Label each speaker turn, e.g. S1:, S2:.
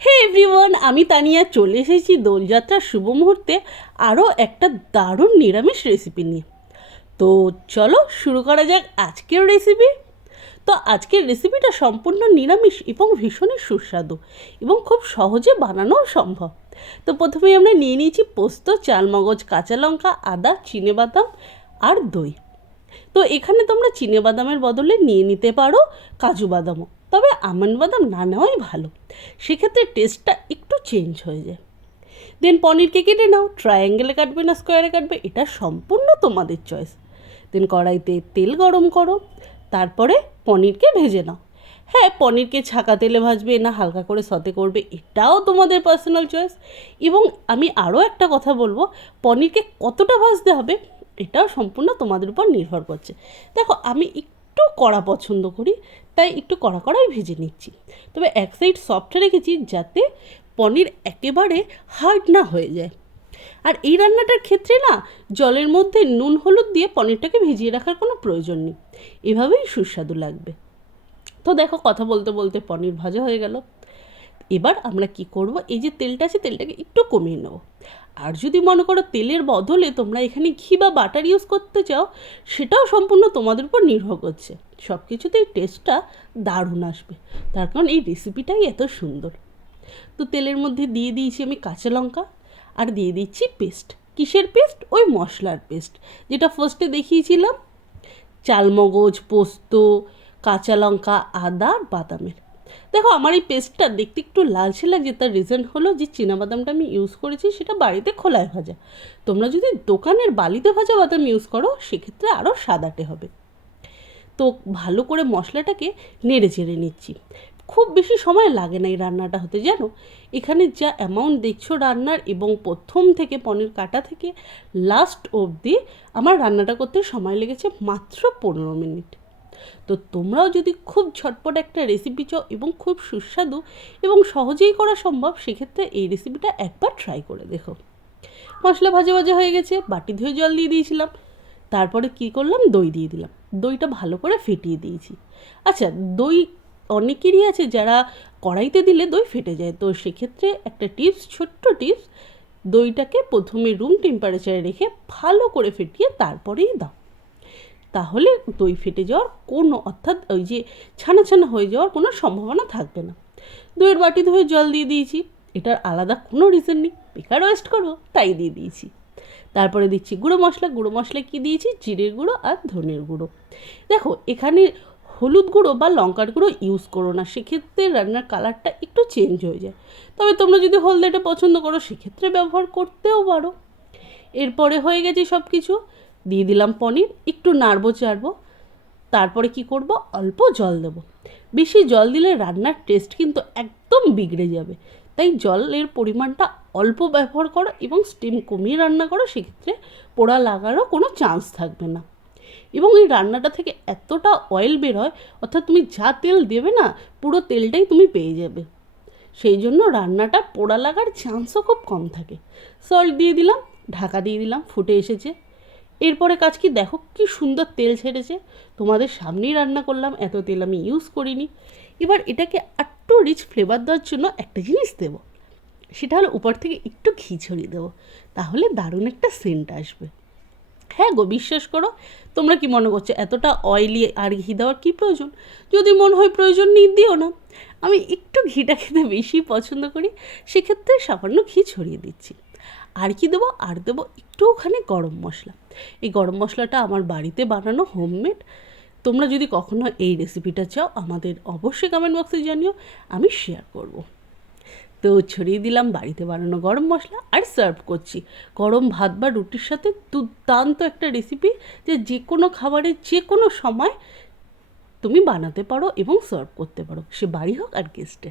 S1: হে everyone আমি তানিয়া চলে এসেছি দোলযাত্রার শুভ মুহূর্তে আরও একটা দারুণ নিরামিষ রেসিপি নিয়ে। তো চলো শুরু করা যাক আজকের রেসিপি তো আজকের রেসিপিটা সম্পূর্ণ নিরামিষ এবং ভীষণই সুস্বাদু এবং খুব সহজে বানানোও সম্ভব। তো প্রথমেই আমরা নিয়ে নিয়েছি পোস্ত, চালমগজ, কাঁচা লঙ্কা, আদা চিনেবাদাম আর দই। তো এখানে তোমরা বাদামের বদলে নিয়ে নিতে পারো কাজু বাদামও। তবে আমন্ড বাদাম না নেওয়াই ভালো। সেক্ষেত্রে টেস্টটা একটু চেঞ্জ হয়ে যায়। দেন পনিরকে কেটে নাও ট্রায়াঙ্গেলে কাটবে না স্কোয়ারে কাটবে, এটা সম্পূর্ণ তোমাদের চয়েস দেন কড়াইতে তেল গরম করো, তারপরে পনিরকে ভেজে নাও। হ্যাঁ পনিরকে ছাকা তেলে ভাজবে না, হালকা করে সতে করবে, এটাও তোমাদের পার্সোনাল চয়েস এবং আমি আরও একটা কথা বলব, পনিরকে কতটা ভাজতে হবে, এটাও সম্পূর্ণ তোমাদের উপর নির্ভর করছে। দেখো, আমি একটু কড়া পছন্দ করি, তাই একটু কড়া কড়াই ভেজে নিচ্ছি। তবে এক সাইড সফট রেখেছি যাতে পনির একেবারে হার্ড না হয়ে যায়। আর এই রান্নাটার ক্ষেত্রে না, জলের মধ্যে নুন হলুদ দিয়ে পনিরটাকে ভিজিয়ে রাখার কোনো প্রয়োজন নেই। এভাবেই সুস্বাদু লাগবে। তো দেখো কথা বলতে বলতে পনির ভাজা হয়ে গেল। এবার আমরা কি করব? এই যে তেলটা আছে, তেলটাকে একটু কমিয়ে নেব। আর যদি মনে করো তেলের বদলে তোমরা এখানে ঘি বা বাটার ইউজ করতে চাও, সেটাও সম্পূর্ণ তোমাদের উপর নির্ভর করছে। সব কিছুতেই টেস্টটা দারুণ আসবে। তার কারণ এই রেসিপিটাই এত সুন্দর। তো তেলের মধ্যে দিয়ে দিয়েছি আমি কাঁচা লঙ্কা আর দিয়ে দিচ্ছি পেস্ট কিসের পেস্ট ওই মশলার পেস্ট যেটা ফার্স্টে দেখিয়েছিলাম, চালমগজ, পোস্ত, কাঁচা লঙ্কা, আদা বাদামের। দেখো, আমার এই পেস্টটা দেখতে একটু লালচে লাগছে। তার রিজন হলো যে বাদামটা আমি ইউজ করেছি, সেটা বাড়িতে খোলায় ভাজা। তোমরা যদি দোকানের বালিতে ভাজা বাদাম ইউজ করো, সেক্ষেত্রে আরও সাদাটে হবে। তো ভালো করে মশলাটাকে নেড়ে চেড়ে নিচ্ছি। খুব বেশি সময় লাগে না এই রান্নাটা হতে, জানো? এখানে যা অ্যামাউন্ট দেখছ রান্নার এবং প্রথম থেকে পনির কাটা থেকে লাস্ট অবধি, আমার রান্নাটা করতে সময় লেগেছে মাত্র পনেরো মিনিট। তো তোমরাও যদি খুব ঝটপট একটা রেসিপি চাও এবং খুব সুস্বাদু এবং সহজেই করা সম্ভব, সেক্ষেত্রে এই রেসিপিটা একবার ট্রাই করে দেখো। মশলা ভাজা ভাজা হয়ে গেছে, বাটি ধুয়ে জল দিয়ে দিয়েছিলাম। তারপরে কি করলাম? দই দিয়ে দিলাম। দইটা ভালো করে ফেটিয়ে দিয়েছি। আচ্ছা দই অনেকেরই আছে যারা কড়াইতে দিলে দই ফেটে যায়। তো সেক্ষেত্রে একটা টিপস ছোট্ট টিপস দইটাকে প্রথমে রুম টেম্পারেচারে রেখে ভালো করে ফেটিয়ে তারপরেই দাও। তাহলে দই ফেটে যাওয়ার কোনো অর্থাৎ ওই যে ছানা ছানা হয়ে যাওয়ার কোনো সম্ভাবনা থাকবে না। দইয়ের বাটি ধুয়ে জল দিয়ে দিয়েছি। এটার আলাদা কোনো রিজন নেই। বেকার ওয়েস্ট করব, তাই দিয়ে দিয়েছি। তারপরে দিচ্ছি গুঁড়ো মশলা। গুঁড়ো মশলা কী দিয়েছি? জিরের গুঁড়ো আর ধনের গুঁড়ো। দেখো, এখানে হলুদ গুঁড়ো বা লঙ্কার গুঁড়ো ইউজ করো না। সেক্ষেত্রে রান্নার কালারটা একটু চেঞ্জ হয়ে যায়। তবে তোমরা যদি হলদেটা পছন্দ করো, সেক্ষেত্রে ব্যবহার করতেও পারো। এরপরে হয়ে গেছে সব কিছু দিয়ে দিলাম পনির, একটু নাড়বো, চাড়বো। তারপরে কি করব? অল্প জল দেব। বেশি জল দিলে রান্নার টেস্ট কিন্তু একদম বিগড়ে যাবে। তাই জলের পরিমাণটা অল্প ব্যবহার করো এবং স্টিম কমিয়ে রান্না করো, সেক্ষেত্রে পোড়া লাগারও কোনো চান্স থাকবে না। এবং এই রান্নাটা থেকে এতটা অয়েল বের হয়, অর্থাৎ তুমি যা তেল দেবে না, পুরো তেলটাই তুমি পেয়ে যাবে। সেই জন্য রান্নাটা পোড়া লাগার চান্সও খুব কম থাকে। সল্ট দিয়ে দিলাম, ঢাকা দিয়ে দিলাম, ফুটে এসেছে। এরপরে কাজ কি? দেখো কি সুন্দর তেল ছেড়েছে। তোমাদের সামনেই রান্না করলাম, এত তেল আমি ইউজ করিনি। এবার এটাকে একটু রিচ ফ্লেভার দেওয়ার জন্য একটা জিনিস দেবো। সেটা হলো উপর থেকে একটু ঘি ছড়িয়ে দেবো। তাহলে দারুণ একটা সেন্ট আসবে। হ্যাঁ গো, বিশ্বাস করো, তোমরা কি মনে করছ এতটা অয়েলি আর ঘি দেওয়ার কী প্রয়োজন? যদি মনে হয় প্রয়োজন নেই, দিও না। আমি একটু ঘিটা খেতে বেশি পছন্দ করি, সেক্ষেত্রে সামান্য ঘি ছড়িয়ে দিচ্ছি। আর কি দেবো? আর দেবো একটু ওখানে গরম মশলা। এই গরম মশলাটা আমার বাড়িতে বানানো হোমমেড তোমরা যদি কখনো এই রেসিপিটা চাও, আমাদের অবশ্যই কমেন্ট বক্সে জানিও, আমি শেয়ার করব। তো ছড়িয়ে দিলাম বাড়িতে বানানো গরম মশলা আর সার্ভ করছি। গরম ভাত বা রুটির সাথে দুর্দান্ত একটা রেসিপি যে যে কোনো খাবারের যে কোনো সময় তুমি বানাতে পারো এবং সার্ভ করতে পারো। সে বাড়ি হোক আর গেস্টে